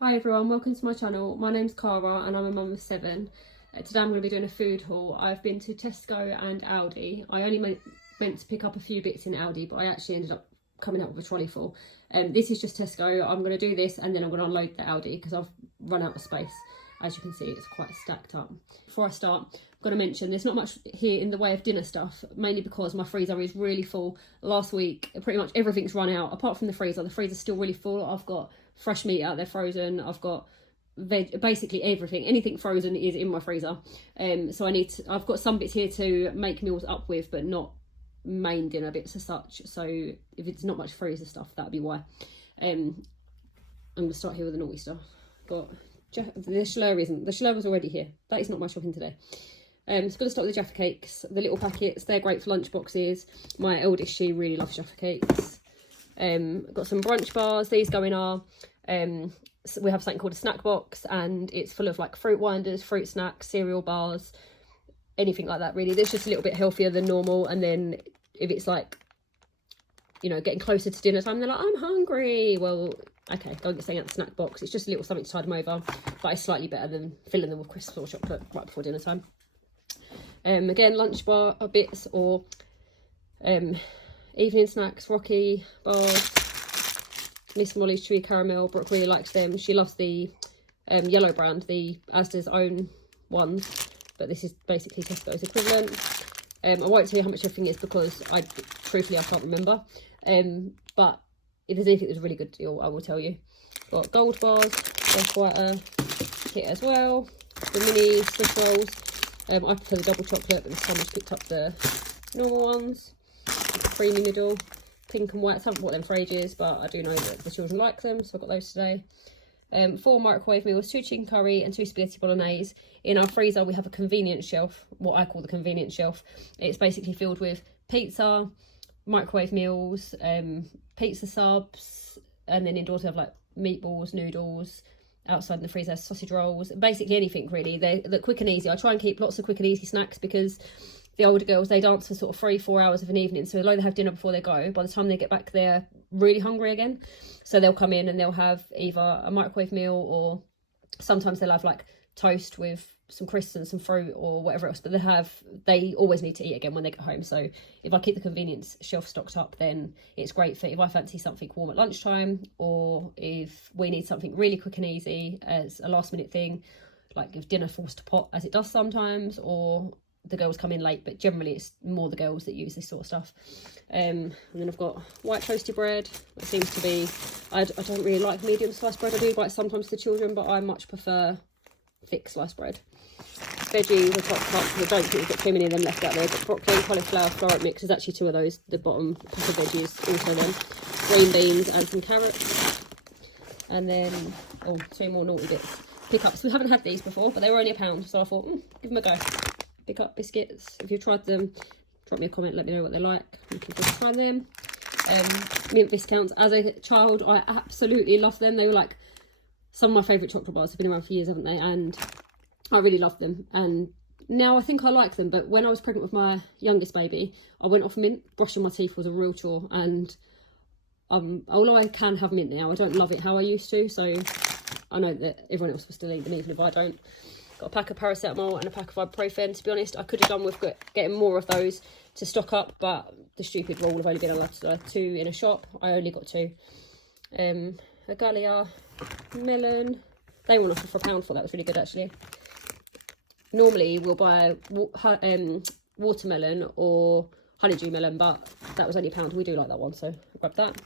Hi everyone, welcome to my channel. My name's Cara and I'm a mum of 7. Today I'm going to be doing a food haul. I've been to Tesco and Aldi. I only meant to pick up a few bits in Aldi, but I actually ended up coming up with a trolley full. This is just Tesco. I'm going to do this and then I'm going to unload the Aldi because I've run out of space. As you can see, it's quite stacked up. Before I start, I'm going to mention there's not much here in the way of dinner stuff, mainly because my freezer is really full. Last week, pretty much everything's run out, apart from the freezer. The freezer's still really full. I've got fresh meat out there frozen. I've got basically everything. Anything frozen is in my freezer. So I've got some bits here to make meals up with, but not main dinner bits as such. So if it's not much freezer stuff, that'd be why. I'm going to start here with the naughty stuff. Got the Schler was already here. That is not my shopping today. So going to start with the Jaffa cakes, the little packets. They're great for lunch boxes. My eldest, she really loves Jaffa cakes. Got some brunch bars. These go in our so we have something called a snack box, and it's full of like fruit winders, fruit snacks, cereal bars, anything like that really. That's just a little bit healthier than normal. And then if it's like, you know, getting closer to dinner time, they're like, I'm hungry, well, okay, go and get something out the snack box. It's just a little something to tide them over, but it's slightly better than filling them with crisps or chocolate right before dinner time. Again, lunch bar bits or evening snacks, Rocky bars. Miss Molly's chewy caramel. Brooke really likes them. She loves the yellow brand, the Asda's own ones, but this is basically Tesco's equivalent. I won't tell you how much everything is because truthfully I can't remember. But if there's anything that's a really good deal, I will tell you. Got gold bars. They're quite a hit as well. The mini Swiss rolls. I prefer the double chocolate, but this time I've picked up the normal ones. Creamy noodle. Pink and whites. I haven't bought them for ages, but I do know that the children like them, so I got those today. 4 microwave meals, 2 chicken curry and 2 spaghetti bolognese. In our freezer we have a convenience shelf, what I call the convenience shelf. It's basically filled with pizza, microwave meals, pizza subs, and then indoors we have like meatballs, noodles. Outside in the freezer, sausage rolls, basically anything really. They're quick and easy. I try and keep lots of quick and easy snacks because the older girls, they dance for sort of 3-4 hours of an evening, so although they have dinner before they go, by the time they get back they're really hungry again. So they'll come in and they'll have either a microwave meal, or sometimes they'll have like toast with some crisps and some fruit or whatever else, but they always need to eat again when they get home. So if I keep the convenience shelf stocked up, then it's great for if I fancy something warm at lunchtime, or if we need something really quick and easy as a last minute thing, like if dinner falls to pot, as it does sometimes, or the girls come in late, but generally it's more the girls that use this sort of stuff. And then I've got white toasted bread. It seems to be, I don't really like medium sliced bread. I do like sometimes the children, but I much prefer thick sliced bread. Veggies are chopped up, I don't think we've got too many of them left out there. Got broccoli, cauliflower, floret mix. There's actually 2 of those, the bottom pack of veggies also then. Green beans and some carrots. And then, 2 more naughty bits. Pickups. We haven't had these before, but they were only £1, so I thought, give them a go. Pick up biscuits. If you've tried them, drop me a comment, let me know what they're like. You can just try them. Mint Viscounts. As a child, I absolutely loved them. They were like some of my favourite chocolate bars. Have been around for years, haven't they? And I really loved them. And now I think I like them. But when I was pregnant with my youngest baby, I went off mint. Brushing my teeth was a real chore. And although I can have mint now, I don't love it how I used to. So I know that everyone else will still eat them, even if I don't. Got a pack of paracetamol and a pack of ibuprofen. To be honest, I could have done with getting more of those to stock up, but the stupid rule of only being allowed to 2 in a shop. I only got 2. A Gallia melon. They were on offer for £1 for that. Was really good actually. Normally we'll buy watermelon or honeydew melon, but that was only £1. We do like that one, so I grabbed that.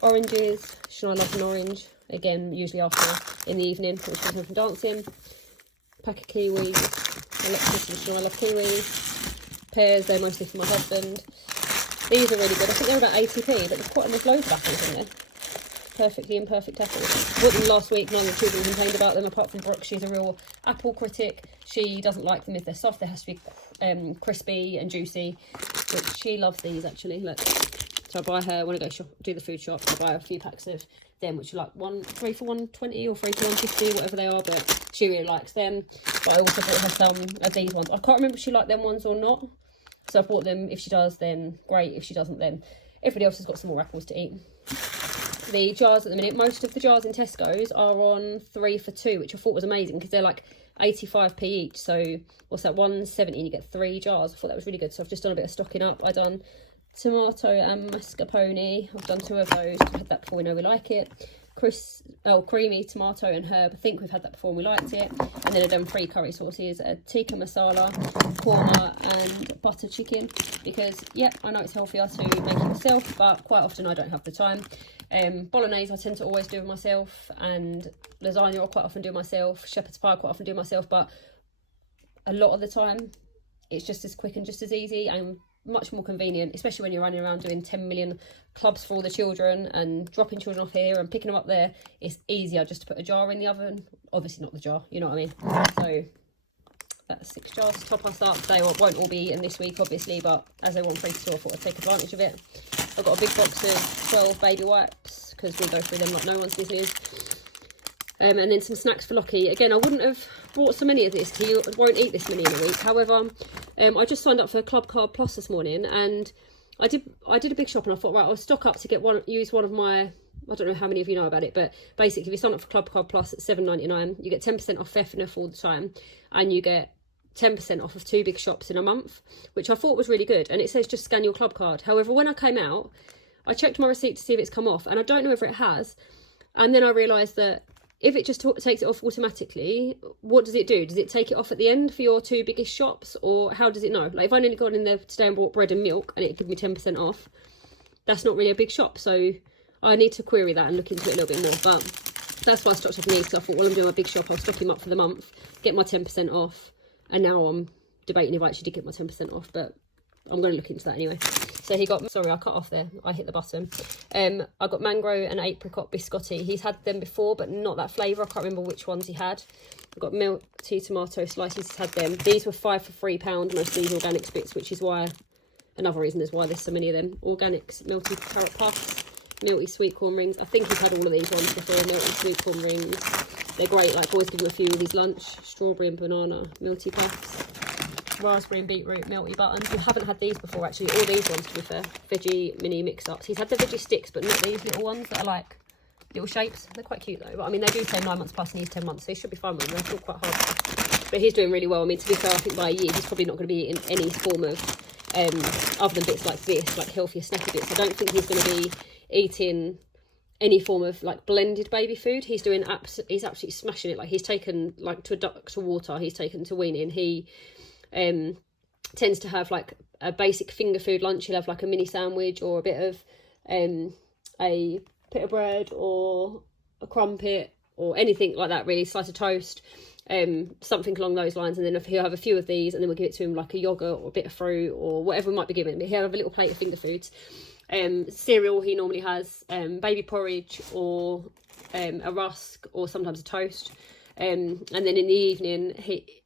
Oranges. Should I love an orange? Again, usually after in the evening, which is from dancing. Pack of kiwis. I love kiwis. Pears, they're mostly for my husband. These are really good. I think they're about 80p, but there's quite a loads of apples in there. Perfectly imperfect apples. Bought them last week. None of the children complained about them, apart from Brooke. She's a real apple critic. She doesn't like them if they're soft. They have to be crispy and juicy. But she loves these actually. Look. So I buy her, when I go do the food shop, I buy a few packs of them, which are like 3 for £1.20 or 3 for £1.50, whatever they are, but she really likes them. But I also bought her some of these ones. I can't remember if she liked them ones or not, so I bought them. If she does, then great. If she doesn't, then everybody else has got some more apples to eat. the jars at the minute. Most of the jars in Tesco's are on 3 for 2, which I thought was amazing because they're like 85p each. So what's that, 170, and you get 3 jars. I thought that was really good. So I've just done a bit of stocking up. I done tomato and mascarpone. I've done 2 of those. We've had that before, we know we like it. Creamy tomato and herb. I think we've had that before and we liked it. And then I've done 3 curry sauces, a tikka masala, korma and butter chicken, because I know it's healthier to make it myself, but quite often I don't have the time. Bolognese I tend to always do myself, and lasagna I quite often do myself. Shepherd's pie I quite often do myself, but a lot of the time it's just as quick and just as easy and much more convenient, especially when you're running around doing 10 million clubs for all the children and dropping children off here and picking them up there. It's easier just to put a jar in the oven. Obviously not the jar, you know what I mean. So that's 6 jars to top us up. They won't all be eaten this week obviously, but as they want free to store, I thought I'd take advantage of it. I've got a big box of 12 baby wipes because we'll go through them like no one's business. And then some snacks for Lockie. Again, I wouldn't have bought so many of this. He won't eat this many in a week. However, I just signed up for Club Card Plus this morning, and I did a big shop, and I thought, right, I'll stock up to use one of my, I don't know how many of you know about it, but basically if you sign up for Club Card Plus at £7.99, you get 10% off FNF all the time, and you get 10% off of 2 big shops in a month, which I thought was really good. And it says just scan your club card. However, when I came out, I checked my receipt to see if it's come off, and I don't know whether it has. And then I realised that if it just takes it off automatically, what does it do? Does it take it off at the end for your 2 biggest shops, or how does it know? Like if I only gone in there today and bought bread and milk and it give me 10% off, that's not really a big shop. So I need to query that and look into it a little bit more. But that's why I stocked up in these, because I thought, well, I'm doing my big shop, I'll stock him up for the month, get my 10% off. And now I'm debating if I actually did get my 10% off, but I'm going to look into that anyway. So he got, sorry, I cut off there. I hit the button. I got mango and apricot biscotti. He's had them before, but not that flavour. I can't remember which ones he had. I've got melty tomato slices. He's had them. These were 5 for £3. Most of these organic bits, which is why, another reason is why there's so many of them. Organics, melty carrot puffs, melty sweet corn rings. I think he's had all of these ones before. Melty sweet corn rings. They're great. Like, always give him a few of his lunch. Strawberry and banana, melty puffs. Raspberry and beetroot melty buttons. You haven't had these before actually, all these ones to be fair. Veggie mini mix-ups. He's had the veggie sticks, but not these little ones that are like little shapes. They're quite cute though, but I mean they do say 9 months plus and he's 10 months, so he should be fine with them. They're still quite hard, but he's doing really well. I mean, to be fair, I think by a year he's probably not going to be eating any form of other than bits like this, like healthier snacky bits. I don't think he's going to be eating any form of like blended baby food. He's doing he's absolutely smashing it. Like he's taken like to a duck to water, he's taken to weaning. He tends to have like a basic finger food lunch. He'll have like a mini sandwich or a bit of a bit of bread or a crumpet or anything like that, really, slice of toast, something along those lines. And then he'll have a few of these, and then we'll give it to him like a yogurt or a bit of fruit or whatever we might be giving him. He'll have a little plate of finger foods. Cereal he normally has baby porridge or a rusk or sometimes a toast. And then in the evening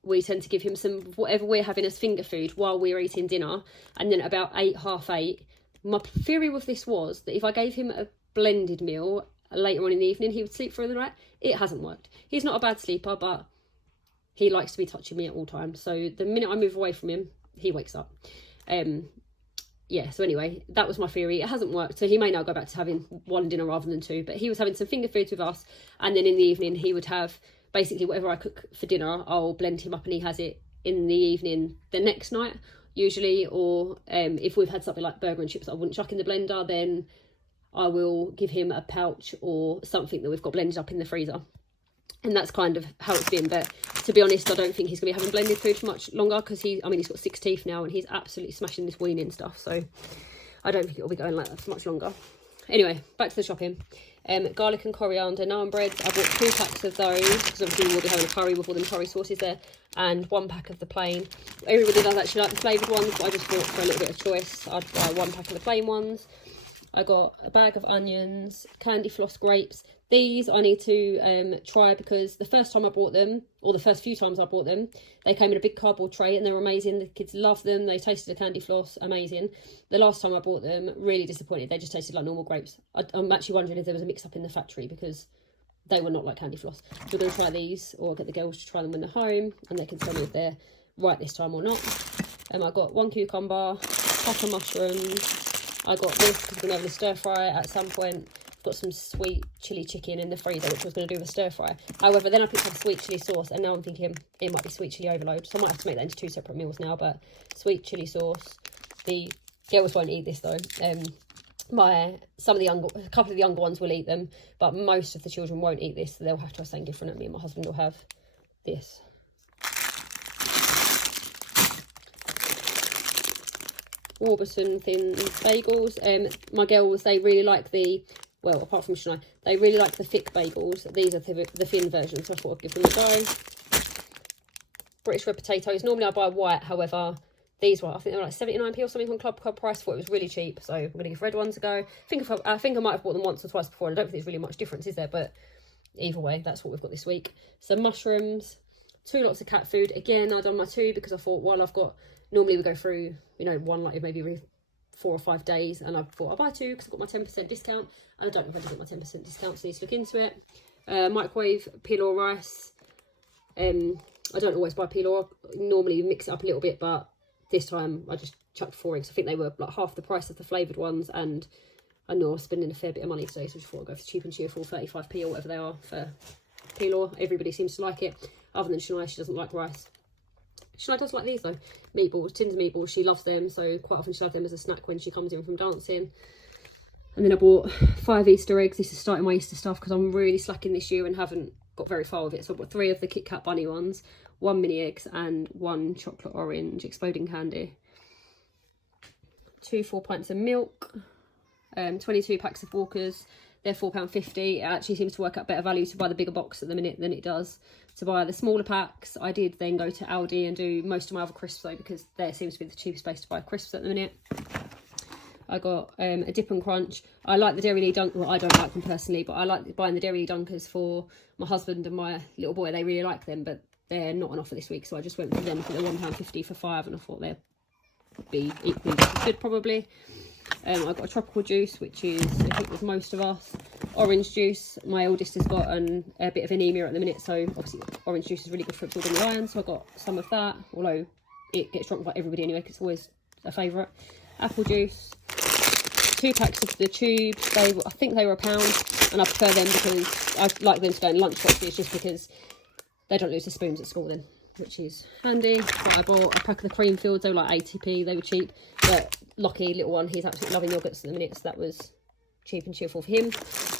we tend to give him some whatever we're having as finger food while we're eating dinner. And then about 8, half 8, my theory with this was that if I gave him a blended meal later on in the evening, he would sleep through the night. It hasn't worked. He's not a bad sleeper, but he likes to be touching me at all times. So the minute I move away from him, he wakes up. Yeah, so anyway, that was my theory. It hasn't worked, so he may now go back to having 1 dinner rather than 2. But he was having some finger foods with us, and then in the evening he would have basically whatever I cook for dinner, I'll blend him up and he has it in the evening the next night, usually. Or if we've had something like burger and chips that I wouldn't chuck in the blender, then I will give him a pouch or something that we've got blended up in the freezer. And that's kind of how it's been. But to be honest, I don't think he's going to be having blended food for much longer, because he's got 6 teeth now and he's absolutely smashing this weaning stuff. So I don't think it'll be going like that for much longer. Anyway, back to the shopping. Garlic and coriander naan breads. I bought 2 packs of those because obviously we will be having a curry with all them curry sauces there, and 1 pack of the plain. Everybody does actually like the flavoured ones, but I just bought for a little bit of choice. I'd buy 1 pack of the plain ones. I got a bag of onions, candy floss grapes. These I need to try, because the first time I bought them, or the first few times I bought them, they came in a big cardboard tray and they were amazing. The kids loved them. They tasted the candy floss, amazing. The last time I bought them, really disappointed. They just tasted like normal grapes. I'm actually wondering if there was a mix up in the factory, because they were not like candy floss. So we're going to try these, or I'll get the girls to try them when they're home and they can tell me if they're right this time or not. I got 1 cucumber, pack of mushrooms. I got this because we're going to have a stir fry at some point. got some sweet chili chicken in the freezer, which I was going to do with a stir fry. However, then I picked up sweet chili sauce, and now I'm thinking it might be sweet chili overload. So I might have to make that into 2 separate meals now, but sweet chili sauce. The girls won't eat this though. A couple of the younger ones will eat them, but most of the children won't eat this. So they'll have to have something different. Me and my husband will have this. Warburton thin bagels. My girls, they really like the, well, apart from Shania, they really like the thick bagels. These are the thin versions, so I thought I'd give them a go. British red potatoes. Normally I buy white, however, these were, I think they were like 79p or something on Club price. Thought it was really cheap, so I'm going to give red ones a go. I think I might have bought them once or twice before, and I don't think there's really much difference, is there? But either way, that's what we've got this week. Some mushrooms, 2 lots of cat food. Again, I've done my 2 because I thought, while I've got, normally we go through, you know, one like maybe every 4 or 5 days, and I thought I'll buy 2 because I've got my 10% discount. And I don't know if I did get my 10% discount, so I need to look into it. Microwave pilaf rice. I don't always buy pilaf. Normally mix it up a little bit, but this time I just chucked 4 eggs. I think they were like half the price of the flavoured ones, and I know I was spending a fair bit of money today, so I just thought I'd go for cheap and cheerful, 35p or whatever they are for pilaf. Everybody seems to like it, other than Shania. She doesn't like rice. Shania does like these though. Meatballs, tins of meatballs, she loves them, so quite often she'll have them as a snack when she comes in from dancing. And then I bought 5 Easter eggs. This is starting my Easter stuff because I'm really slacking this year and haven't got very far with it. So I bought 3 of the Kit Kat bunny ones, 1 mini eggs, and 1 chocolate orange exploding candy. 2 4 pints of milk, 22 packs of Walkers. They're £4.50. It actually seems to work out better value to buy the bigger box at the minute than it does to buy the smaller packs. I did then go to Aldi and do most of my other crisps though, because there seems to be the cheapest place to buy crisps at the minute. I got a Dip and Crunch. I like the Dairy Lee Dunkers. Well, I don't like them personally, but I like buying the Dairy Lee Dunkers for my husband and my little boy. They really like them, but they're not on offer this week, so I just went for them. I think they're £1.50 for 5, and I thought they'd be equally good probably. I got a tropical juice, which is, I think, with most of us. Orange juice. My eldest has got a bit of anemia at the minute, so obviously orange juice is really good for absorbing the iron, so I got some of that, although it gets drunk by everybody anyway, because it's always a favourite. Apple juice. 2 packs of the tubes. I think they were £1, and I prefer them because I like them to go in lunch boxes, just because they don't lose the spoons at school then, which is handy. But I bought a pack of the Creamfields. They were like 80p. They were cheap, but Lockie, little one, he's absolutely loving yogurts at the minute, so that was cheap and cheerful for him.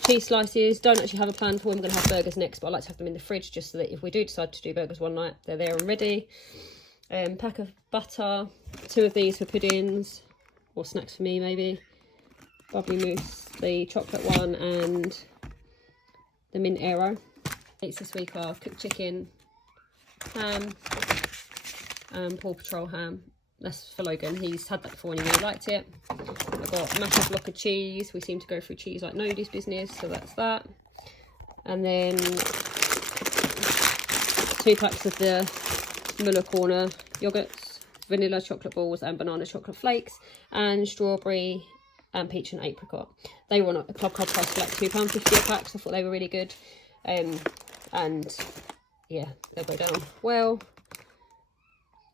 Cheese slices. Don't actually have a plan for when we're going to have burgers next, but I like to have them in the fridge just so that if we do decide to do burgers one night, they're there and ready. Pack of butter. 2 of these for puddings or snacks for me maybe. Bubbly mousse, the chocolate one, and the mint aero. Eats this week are cooked chicken, ham, and Paw Patrol ham. That's for Logan. He's had that before and he really liked it. I've got a massive block of cheese. We seem to go through cheese like nobody's business, so that's that. And then 2 packs of the Muller Corner yogurts, vanilla chocolate balls and banana chocolate flakes, and strawberry and peach and apricot. They were on a Club Card price for like £2.50 a pack, so I thought they were really good. And yeah, they'll go down well.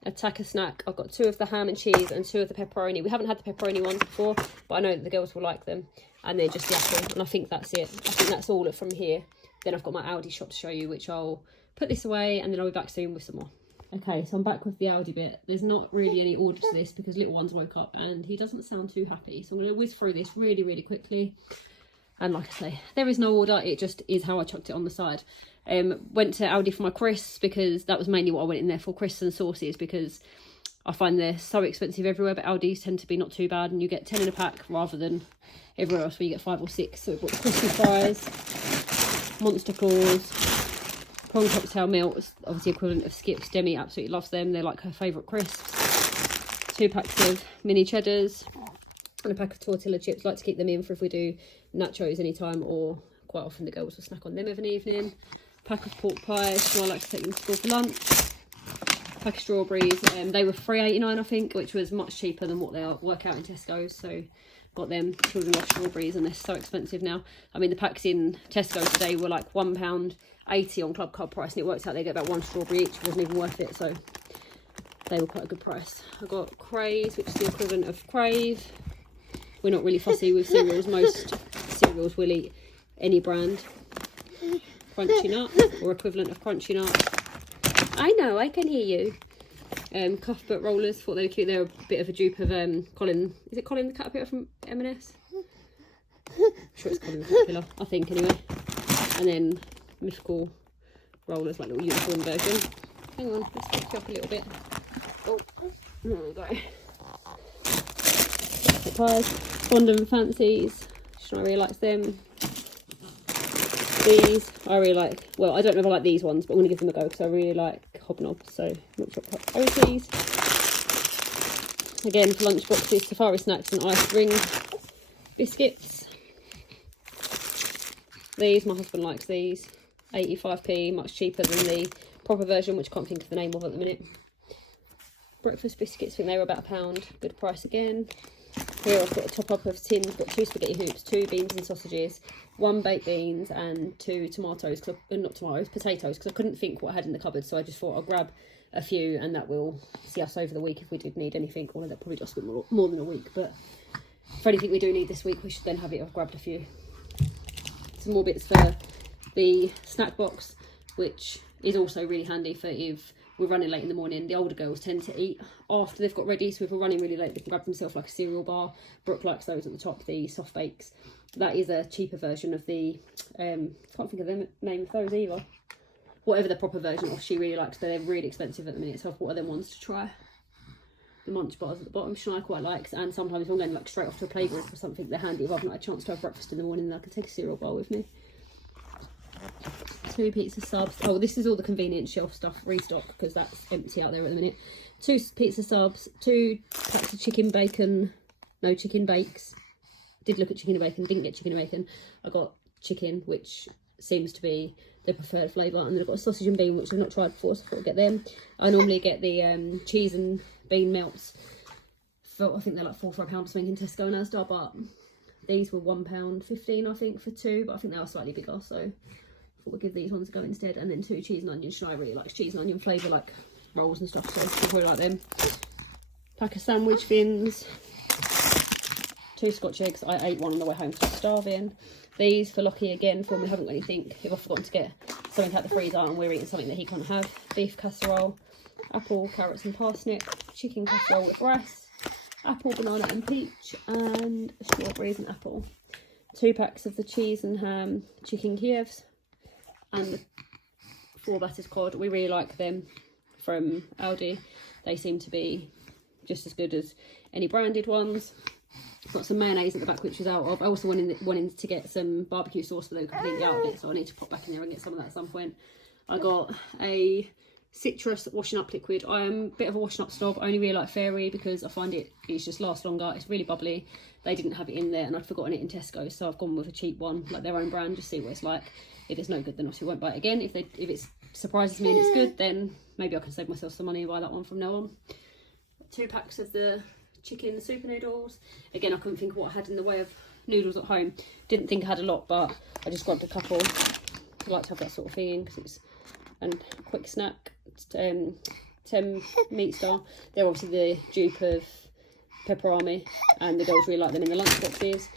Attacker snack. I've got 2 of the ham and cheese and 2 of the pepperoni. We haven't had the pepperoni ones before, but I know that the girls will like them. And then just the apple, and I think that's it. I think that's all from here. Then I've got my Aldi shop to show you, which I'll put this away, and then I'll be back soon with some more. Okay, so I'm back with the Aldi bit. There's not really any order to this because little one's woke up and he doesn't sound too happy. So I'm going to whiz through this really, really quickly. And like I say, there is no order. It just is how I chucked it on the side. Went to Aldi for my crisps because that was mainly what I went in there for, crisps and sauces, because I find they're so expensive everywhere, but Aldi's tend to be not too bad, and you get 10 in a pack rather than everywhere else where you get 5 or 6. So we've got crispy fries, monster claws, prawn cocktail milk, obviously equivalent of Skips. Demi absolutely loves them. They're like her favourite crisps. 2 packs of mini cheddars and a pack of tortilla chips. Like to keep them in for if we do nachos anytime, or quite often the girls will snack on them of an evening. Pack of pork pies, so I like to take them to school for lunch. Pack of strawberries. They were £3.89 I think, which was much cheaper than what they work out in Tesco, so got them. Children love strawberries and they're so expensive now. I mean, the packs in Tesco today were like £1.80 on Club Card price, and it works out they get about 1 strawberry each. It wasn't even worth it, so they were quite a good price. I got Craze, which is the equivalent of Crave. We're not really fussy with cereals. Most cereals cereals will eat any brand. Crunchy Nut, or equivalent of Crunchy Nut. I know, I can hear you. Cuthbert rollers, thought they were cute. They're a bit of a dupe of Colin. Is it Colin the Caterpillar from M&S? I'm sure it's Colin the Caterpillar, I think anyway. And then mythical rollers, like little unicorn version. Hang on, let's pick you up a little bit. Oh, there we go. Pies, Fondant Fancies. Sean really likes them. These I really like. Well, I don't know if I like these ones, but I'm going to give them a go because I really like Hobnobs. So milk chocolate Oaties. Again, for lunch boxes, Safari Snacks and Ice Ring biscuits. These, my husband likes these. 85p, much cheaper than the proper version, which I can't think of the name of at the minute. Breakfast biscuits, I think they were about £1. Good price again. Here I've got a top up of tins. Got 2 spaghetti hoops, 2 beans and sausages, 1 baked beans, and 2 tomatoes. Not tomatoes, potatoes. Because I couldn't think what I had in the cupboard, so I just thought I'll grab a few, and that will see us over the week if we did need anything. Although that probably just more than a week. But for anything we do need this week, we should then have it. I've grabbed a few. Some more bits for the snack box, which is also really handy for if we're running late in the morning. The older girls tend to eat after they've got ready, so if we're running really late, they can grab themselves like a cereal bar. Brooke likes those at the top, the soft bakes. That is a cheaper version of the can't think of the name of those either, whatever the proper version of. She really likes them. They're really expensive at the minute, so I've bought them ones to try. The munch bars at the bottom, Shania quite likes, and sometimes if I'm going like straight off to a playgroup or something, they're handy if I've not had a chance to have breakfast in the morning, then I can take a cereal bar with me. 2 pizza subs. Oh, this is all the convenient shelf stuff, restock, because that's empty out there at the minute. 2 pizza subs, 2 packs of chicken bacon, no chicken bakes. Did look at chicken and bacon, didn't get chicken and bacon. I got chicken, which seems to be the preferred flavour, and then I've got a sausage and bean, which I've not tried before, so I thought I'd get them. I normally get the cheese and bean melts for, I think they're like £4 or £5 something in Tesco and Asda, but these were £1.15 I think for 2, but I think they are slightly bigger, so we'll give these ones a go instead. And then 2 cheese and onion. Shania really likes cheese and onion flavour, like rolls and stuff, so I probably like them. Pack of sandwich fins, 2 Scotch eggs. I ate one on the way home because I was starving. These for Lockie again, for we haven't got anything. If I've forgotten to get something out the freezer and we're eating something that he can't have. Beef casserole, apple, carrots and parsnip, chicken casserole with rice, apple, banana and peach, and strawberries and apple. 2 packs of the cheese and ham chicken Kievs, and the 4 battered cod. We really like them from Aldi. They seem to be just as good as any branded ones. Got some mayonnaise at the back, which is out of. I also wanted to get some barbecue sauce, but they were completely out of it, so I need to pop back in there and get some of that at some point. I got a citrus washing up liquid. I am a bit of a washing up snob. I only really like Fairy because I find it just lasts longer. It's really bubbly. They didn't have it in there, and I'd forgotten it in Tesco, so I've gone with a cheap one, like their own brand, just see what it's like. If it's no good, then obviously I won't buy it again. If it surprises me and it's good, then maybe I can save myself some money and buy that one from now on. 2 packs of the chicken super noodles. Again, I couldn't think of what I had in the way of noodles at home. Didn't think I had a lot, but I just grabbed a couple. I like to have that sort of thing in because it's a quick snack. 10 meat star. They're obviously the dupe of pepperami, and the girls really like them in the lunch boxes.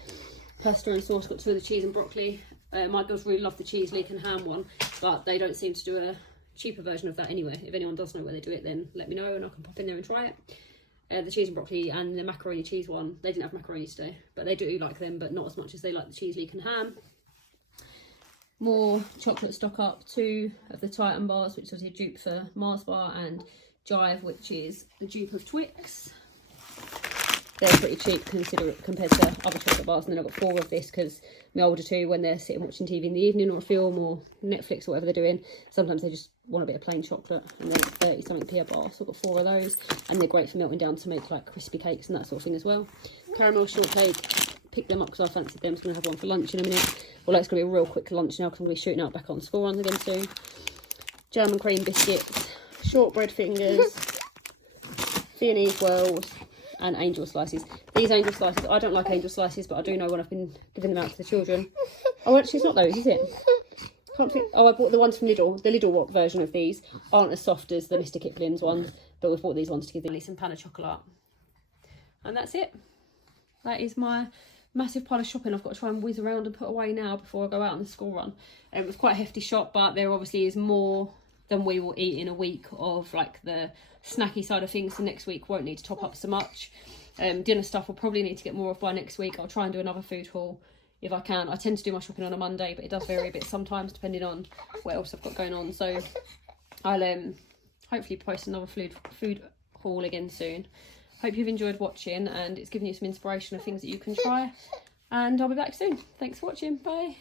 Pasta and sauce. Got 2 of the cheese and broccoli. My girls really love the cheese, leek and ham one, but they don't seem to do a cheaper version of that anyway. If anyone does know where they do it, then let me know and I can pop in there and try it. The cheese and broccoli and the macaroni cheese one, they didn't have macaroni today, but they do like them, but not as much as they like the cheese, leek and ham. More chocolate stock up, 2 of the Titan bars, which is a dupe for Mars bar, and Jive, which is the dupe of Twix. They're pretty cheap compared to other chocolate bars. And then I've got 4 of this because my older 2, when they're sitting watching TV in the evening or a film or Netflix or whatever they're doing, sometimes they just want a bit of plain chocolate, and they're 30 something p a bar. So I've got 4 of those, and they're great for melting down to make like crispy cakes and that sort of thing as well. Caramel shortcake, picked them up because I fancied them. So I'm going to have one for lunch in a minute. Although it's going to be a real quick lunch now because I'm going to be shooting out back on school runs again soon. Jam and cream biscuits, shortbread fingers, Viennese whirls, and angel slices. These angel slices, I don't like angel slices, but I do know when I've been giving them out to the children. Oh, actually it's not those, is it? Can't think. Oh, I bought the ones from Lidl. The Lidl version of these aren't as soft as the Mr. Kipling's ones, but we've bought these ones to give them some pan of chocolate. And that's it. That is my massive pile of shopping I've got to try and whiz around and put away now before I go out on the school run. It was quite a hefty shop, but there obviously is more than we will eat in a week of like the snacky side of things, so next week won't need to top up so much. Dinner stuff will probably need to get more of by next week. I'll try and do another food haul if I can. I tend to do my shopping on a Monday, but it does vary a bit sometimes depending on what else I've got going on. So I'll hopefully post another food haul again soon. Hope you've enjoyed watching and it's given you some inspiration of things that you can try. And I'll be back soon. Thanks for watching. Bye.